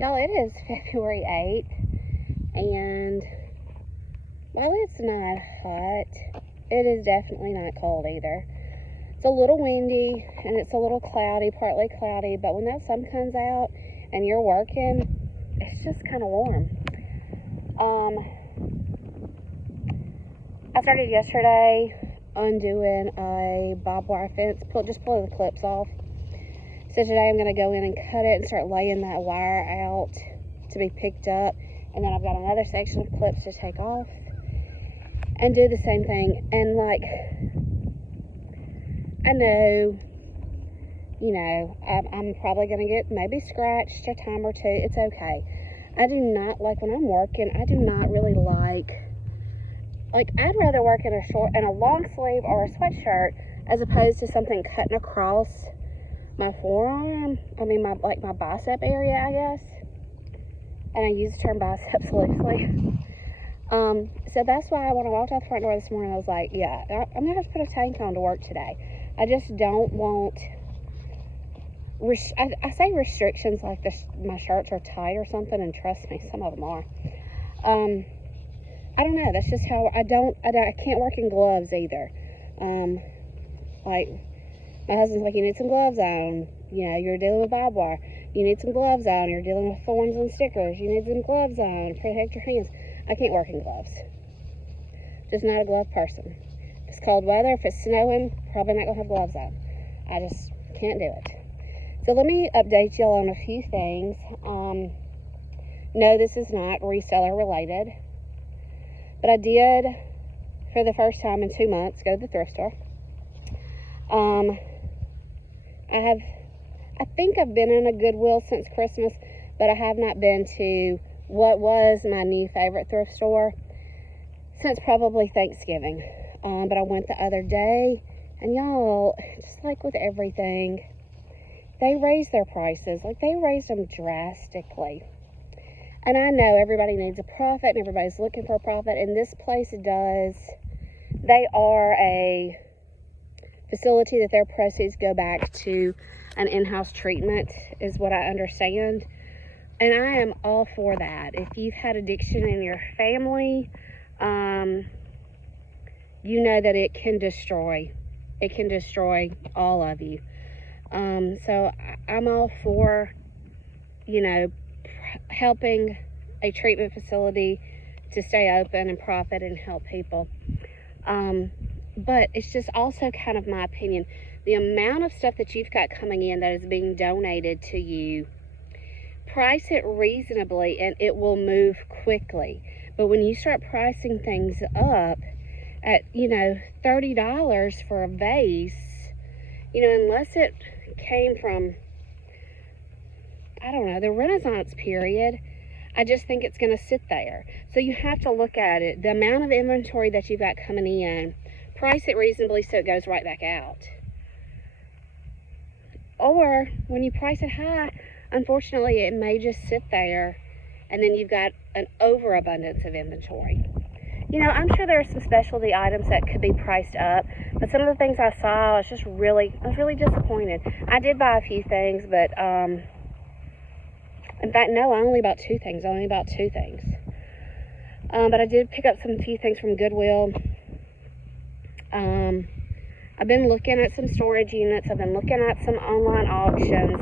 Y'all, it is February 8th, and while it's not hot, it is definitely not cold either. It's a little windy, and it's a little cloudy, partly cloudy, but when that sun comes out and you're working, it's just kind of warm. I started yesterday undoing a barbed wire fence, just pulling the clips off. So today I'm going to go in and cut it and start laying that wire out to be picked up. And then I've got another section of clips to take off and do the same thing. And like, I know, I'm probably going to get maybe scratched a time or two. It's okay. I do not like, when I'm working, I do not really like, I'd rather work in a long sleeve or a sweatshirt as opposed to something cutting across my forearm, my bicep area, I guess. And I use the term biceps loosely. So that's why when I walked out the front door this morning, I was like, yeah, I'm going to have to put a tank on to work today. I just don't want, I say restrictions like my shirts are tight or something, and trust me, some of them are. I don't know, that's just how, I can't work in gloves either. My husband's like, you need some gloves on. You're dealing with barbed wire. You need some gloves on. You're dealing with thorns and stickers. You need some gloves on. Protect your hands. I can't work in gloves. Just not a glove person. If it's cold weather, if it's snowing, probably not going to have gloves on. I just can't do it. So let me update y'all on a few things. No, this is not reseller related. But I did, for the first time in 2 months, go to the thrift store. I think I've been in a Goodwill since Christmas, but I have not been to what was my new favorite thrift store since probably Thanksgiving. But I went the other day, and y'all, just like with everything, they raised their prices. They raised them drastically. And I know everybody needs a profit, and everybody's looking for a profit, and this place does. They are a facility that their proceeds go back to an in-house treatment, is what I understand. And I am all for that. If you've had addiction in your family, you know that it can destroy all of you. So I'm all for, helping a treatment facility to stay open and profit and help people. But it's just also kind of my opinion. The amount of stuff that you've got coming in that is being donated to you, price it reasonably and it will move quickly. But when you start pricing things up at, $30 for a vase, unless it came from, I don't know, the Renaissance period, I just think it's going to sit there. So you have to look at it. The amount of inventory that you've got coming in, price it reasonably so it goes right back out. Or when you price it high, unfortunately, it may just sit there, and then you've got an overabundance of inventory. I'm sure there are some specialty items that could be priced up, but some of the things I saw, I was really disappointed. I did buy a few things, but in fact, no, I only bought two things. But I did pick up few things from Goodwill. I've been looking at some storage units. I've been looking at some online auctions.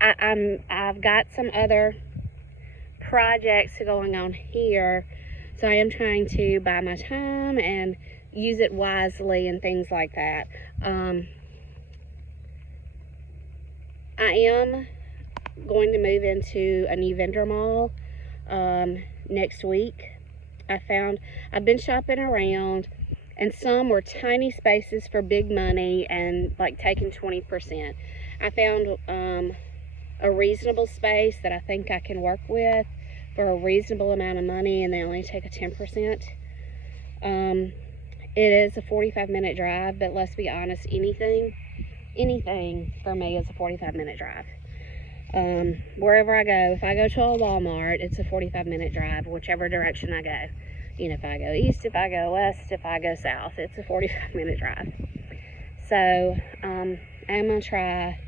I've got some other projects going on here, so I am trying to buy my time and use it wisely and things like that. I am going to move into a new vendor mall next week. I've been shopping around, and some were tiny spaces for big money and taking 20%. I found a reasonable space that I think I can work with for a reasonable amount of money, and they only take a 10%. It is a 45-minute drive, but let's be honest, anything for me is a 45-minute drive. Wherever I go, if I go to a Walmart, it's a 45-minute drive, whichever direction I go. If I go east, if I go west, if I go south, it's a 45-minute drive. So I'm going to try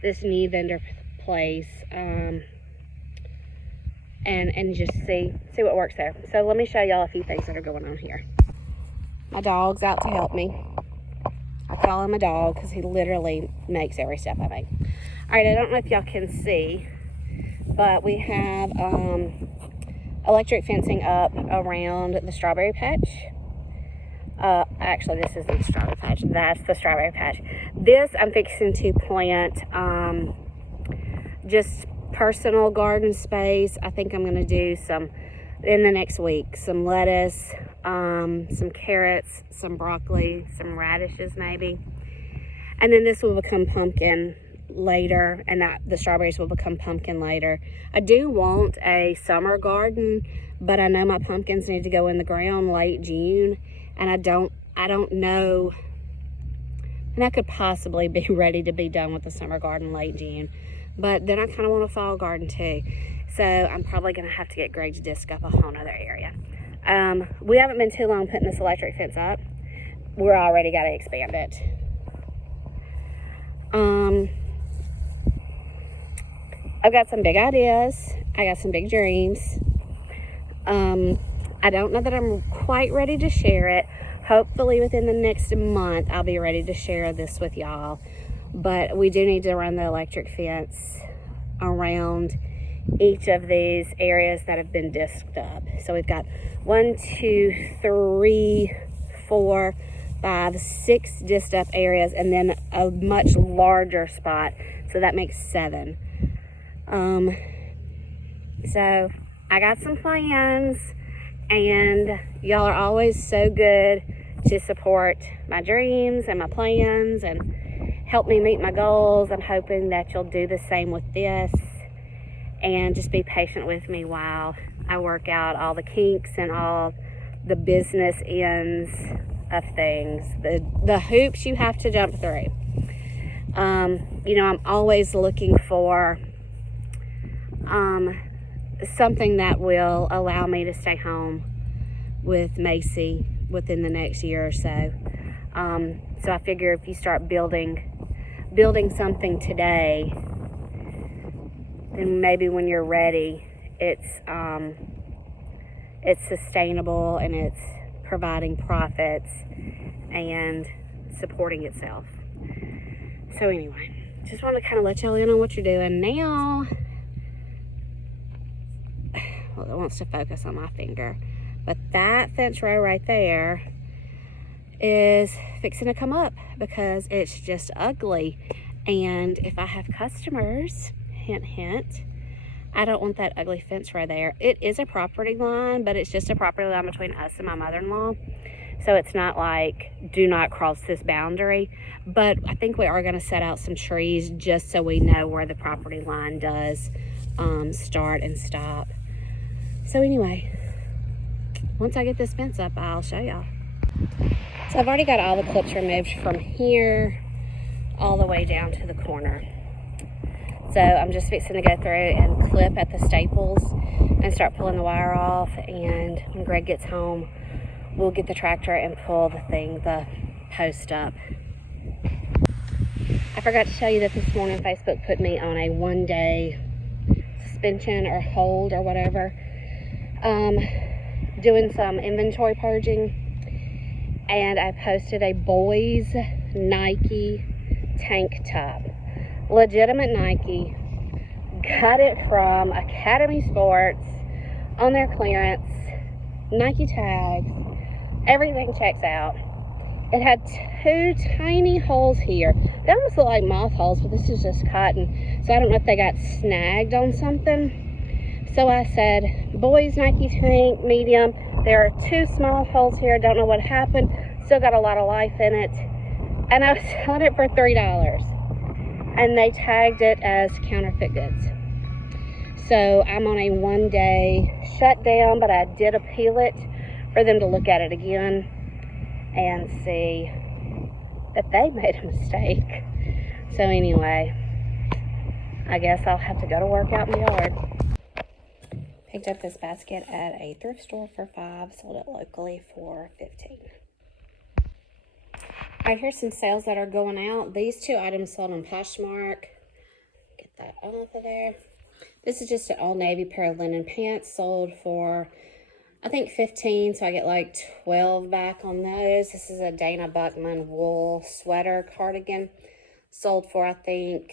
this new vendor place, and just see what works there. So let me show y'all a few things that are going on here. My dog's out to help me. I call him a dog because he literally makes every step I make. All right, I don't know if y'all can see, but we have electric fencing up around the strawberry patch. Actually, this isn't the strawberry patch. That's the strawberry patch. This I'm fixing to plant just personal garden space. I think I'm going to do some in the next week. Some lettuce, some carrots, some broccoli, some radishes maybe. And then this will become pumpkin later, and the strawberries will become pumpkin later. I do want a summer garden, but I know my pumpkins need to go in the ground late June, and I don't know, and I could possibly be ready to be done with the summer garden late June, but then I kind of want a fall garden too. So I'm probably going to have to get Greg to disc up a whole nother area. We haven't been too long putting this electric fence up. We're already got to expand it. I've got some big ideas. I got some big dreams. I don't know that I'm quite ready to share it. Hopefully within the next month, I'll be ready to share this with y'all. But we do need to run the electric fence around each of these areas that have been disked up. So we've got 1, 2, 3, 4, 5, 6 disked up areas, and then a much larger spot. So that makes 7. So I got some plans, and y'all are always so good to support my dreams and my plans and help me meet my goals. I'm hoping that you'll do the same with this and just be patient with me while I work out all the kinks and all the business ends of things, the hoops you have to jump through. You know, I'm always looking for something that will allow me to stay home with Macy within the next year or so. So I figure if you start building something today, then maybe when you're ready, it's sustainable and it's providing profits and supporting itself. So anyway, just want to kind of let y'all in on what you're doing now. Well, it wants to focus on my finger, but that fence row right there is fixing to come up because it's just ugly. And if I have customers, hint hint, I don't want that ugly fence row there. It is a property line, but it's just a property line between us and my mother-in-law. So it's not like, do not cross this boundary. But I think we are going to set out some trees just so we know where the property line does start and stop. So anyway, once I get this fence up, I'll show y'all. So I've already got all the clips removed from here all the way down to the corner. So I'm just fixing to go through and clip at the staples and start pulling the wire off. And when Greg gets home, we'll get the tractor and pull the post up. I forgot to tell you that this morning Facebook put me on a 1-day suspension or hold or whatever, doing some inventory purging. And I posted a boys Nike tank top. Legitimate Nike. Got it from Academy Sports on their clearance. Nike tags. Everything checks out. It had 2 tiny holes here. They almost look like moth holes, but this is just cotton. So I don't know if they got snagged on something. So I said, boys Nike tank, medium. There are 2 small holes here. Don't know what happened. Still got a lot of life in it. And I was selling it for $3. And they tagged it as counterfeit goods. So I'm on a 1-day shutdown, but I did appeal it for them to look at it again and see that they made a mistake. So anyway, I guess I'll have to go to work out in the yard. Picked up this basket at a thrift store for $5, sold it locally for $15. All right, here's some sales that are going out. These 2 items sold on Poshmark. Get that off of there. This is just an all navy pair of linen pants, sold for, I think, 15, so I get like 12 back on those. This is a Dana Buckman wool sweater cardigan, sold for, I think,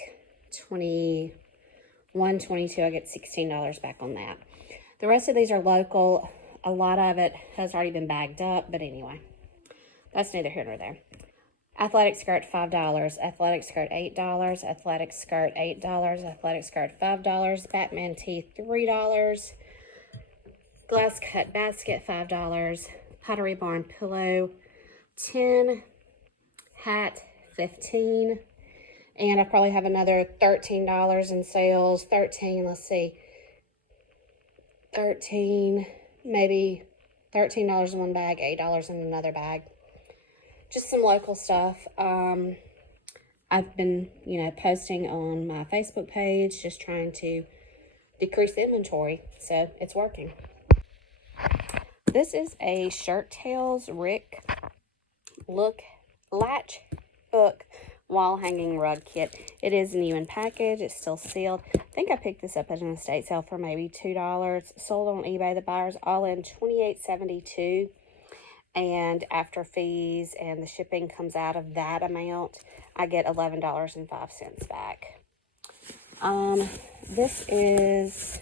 21, 22. I get $16 back on that. The rest of these are local. A lot of it has already been bagged up, but anyway, that's neither here nor there. Athletic skirt, $5. Athletic skirt, $8. Athletic skirt, $8. Athletic skirt, $5. Batman tee, $3. Glass cut basket, $5. Pottery Barn pillow, $10. Hat, $15. And I probably have another $13 in sales. 13, let's see. 13, maybe $13 in one bag, $8 in another bag. Just some local stuff. I've been, posting on my Facebook page, just trying to decrease the inventory, so it's working. This is a Shirt Tails Rick latch hook wall hanging rug kit. It is new in package. It's still sealed. I think I picked this up at an estate sale for maybe $2. Sold on eBay. The buyer's all in $28.72. And after fees and the shipping comes out of that amount, I get $11.05 back. This is,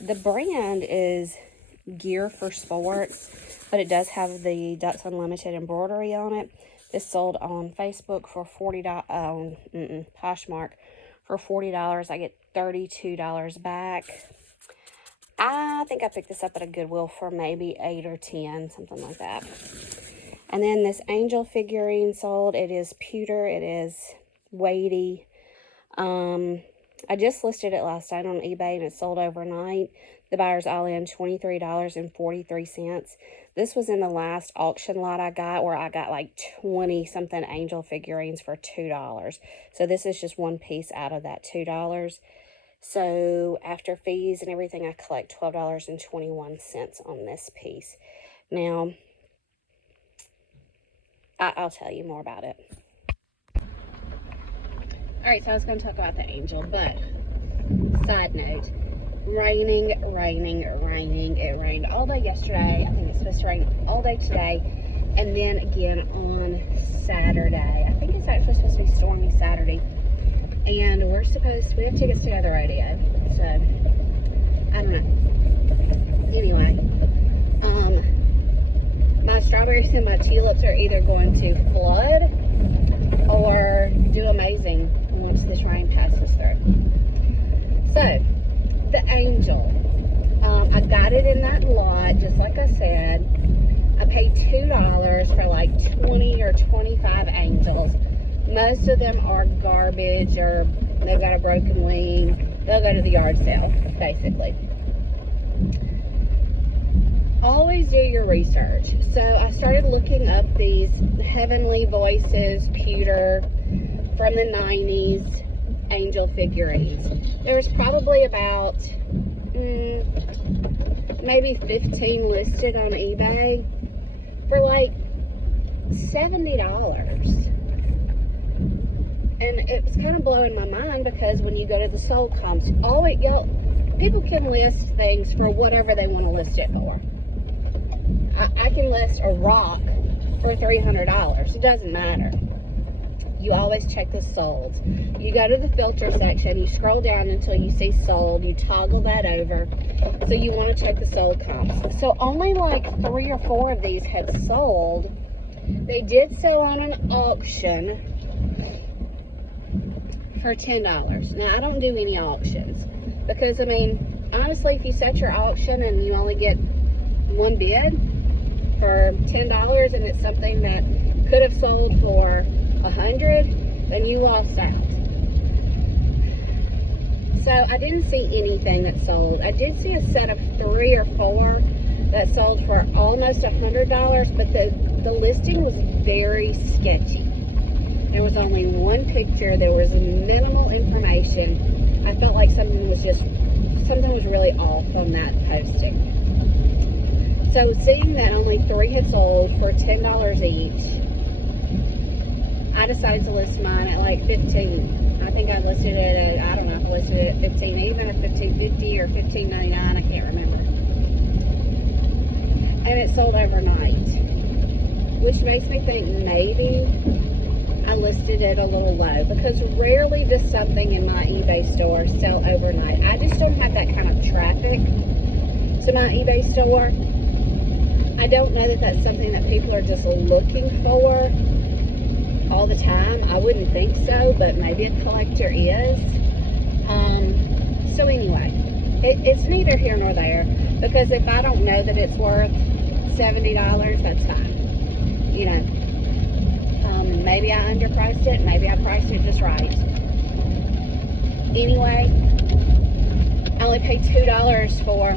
the brand is Gear for Sports, but it does have the Ducks Unlimited embroidery on it. This sold on Facebook for $40, Poshmark for $40. I get $32 back. I think I picked this up at a Goodwill for maybe 8 or 10, something like that. And then this angel figurine sold. It is pewter. It is weighty. I just listed it last night on eBay and it sold overnight. The buyer's all in $23.43. This was in the last auction lot I got, where I got like 20 something angel figurines for $2. So this is just one piece out of that $2. So after fees and everything, I collect $12.21 on this piece. Now, I'll tell you more about it. All right, so I was going to talk about the angel, but side note, raining. It rained all day yesterday. I think it's supposed to rain all day today, and then again on Saturday. I think it's actually supposed to be stormy Saturday, and we have tickets to go to the rodeo, so I don't know. Anyway, my strawberries and my tulips are either going to flood or do amazing once this rain passes through. So, the angel, I got it in that lot, just like I said. I paid $2 for like 20 or 25 angels. Most of them are garbage, or they've got a broken wing. They'll go to the yard sale, basically. Always do your research. So I started looking up these Heavenly Voices pewter from the 90s angel figurines. There's probably about maybe 15 listed on eBay for like $70. And it was kind of blowing my mind, because when you go to the sold comps, people can list things for whatever they want to list it for. I can list a rock for $300. It doesn't matter. You always check the sold. You go to the filter section, you scroll down until you see sold, you toggle that over. So you want to check the sold comps. So only like 3 or 4 of these had sold. They did sell on an auction for $10. Now, I don't do any auctions, because, I mean, honestly, if you set your auction and you only get one bid for $10 and it's something that could have sold for $100, then you lost out. So I didn't see anything that sold. I did see a set of 3 or 4 that sold for almost $100, but the listing was very sketchy. There was only one picture. There was minimal information. I felt like something was really off on that posting. So seeing that only 3 had sold for $10 each, I decided to list mine at like 15. I think I listed it at, I don't know if I listed it at 15, even at 15.50 or 15.99, I can't remember. And it sold overnight, which makes me think maybe I listed it a little low, because rarely does something in my eBay store sell overnight. I just don't have that kind of traffic to my eBay store. I don't know that that's something that people are just looking for all the time. I wouldn't think so, but maybe a collector is. So anyway, it's neither here nor there, because if I don't know that it's worth $70, that's fine. You know, maybe I underpriced it, maybe I priced it just right. Anyway, I only paid $2 for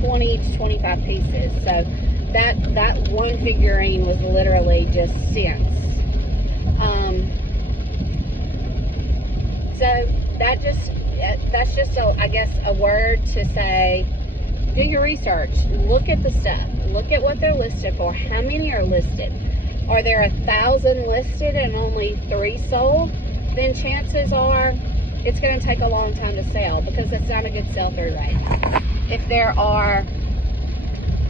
20 to 25 pieces, so that one figurine was literally just cents. So that's just I guess a word to say, do your research, look at the stuff, look at what they're listed for, how many are listed. Are there 1,000 listed and only 3 sold? Then chances are it's going to take a long time to sell, because that's not a good sell-through rate. If there are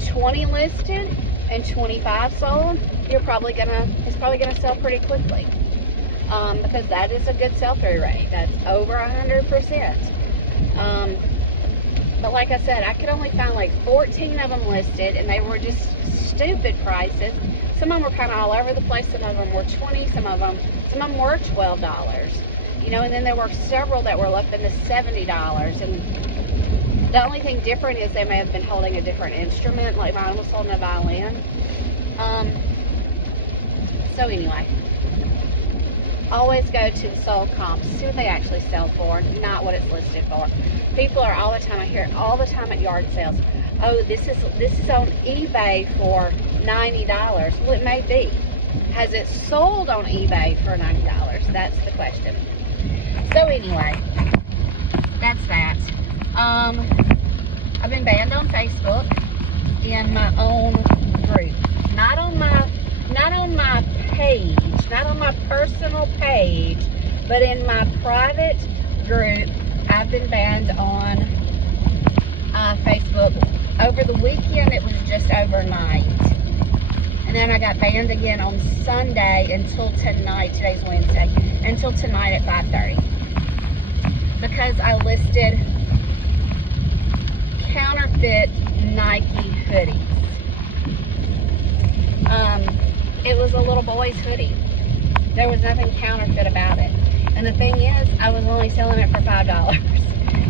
20 listed and 25 sold, it's probably gonna sell pretty quickly, because that is a good sell-through rate. That's over 100%. But like I said, I could only find like 14 of them listed, and they were just stupid prices. Some of them were kind of all over the place. Some of them were 20. Some of them were $12. You know, and then there were several that were up in the $70. And the only thing different is they may have been holding a different instrument. Like mine was holding a violin. So anyway, always go to the sold comps. See what they actually sell for, not what it's listed for. People are all the time, I hear it all the time at yard sales. Oh, this is on eBay for $90. Well, it may be. Has it sold on eBay for $90? That's the question. So anyway, that's that. I've been banned on Facebook in my own group. Not on my page, not on my personal page, but in my private group. I've been banned on Facebook. Over the weekend, it was just overnight. And then I got banned again on Sunday until tonight. Today's Wednesday. Until tonight at 5:30. Because I listed counterfeit Nike hoodies. It was a little boy's hoodie. There was nothing counterfeit about it. And the thing is, I was only selling it for $5.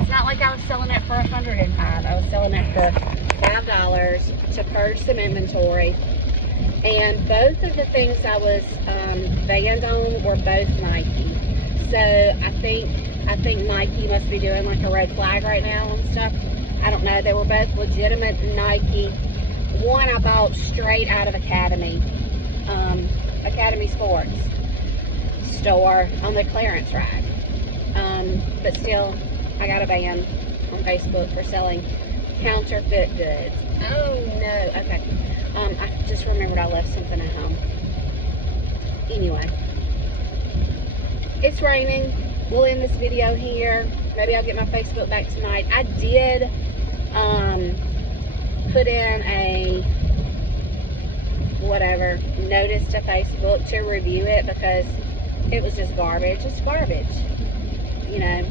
It's not like I was selling it for $105. I was selling it for $5 to purge some inventory. And both of the things I was banned on were both Nike. So I think Nike must be doing like a red flag right now and stuff. I don't know. They were both legitimate Nike. One I bought straight out of Academy Sports store on the clearance rack. But still, I got a ban on Facebook for selling counterfeit goods. Oh no, okay. I just remembered I left something at home. Anyway, it's raining. We'll end this video here. Maybe I'll get my Facebook back tonight. I did put in a notice to Facebook to review it, because it was just garbage. It's garbage. You know,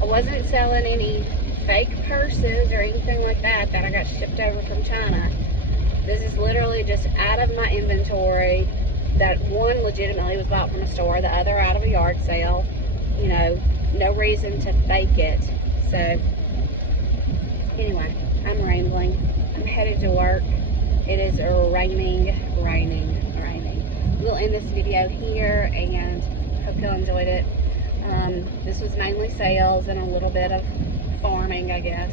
I wasn't selling any fake purses or anything like that I got shipped over from China. This is literally just out of my inventory. That one legitimately was bought from a store, the other out of a yard sale. You know, no reason to fake it. So anyway, I'm rambling. I'm headed to work. It is raining. We'll end this video here, and hope y'all enjoyed it. This was mainly sales and a little bit of farming, I guess.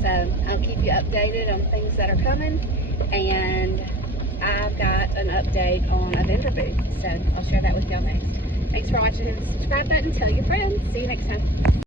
So I'll keep you updated on things that are coming, and I've got an update on a vendor booth, so I'll share that with y'all next. Thanks for watching. Hit the subscribe button, tell your friends. See you next time.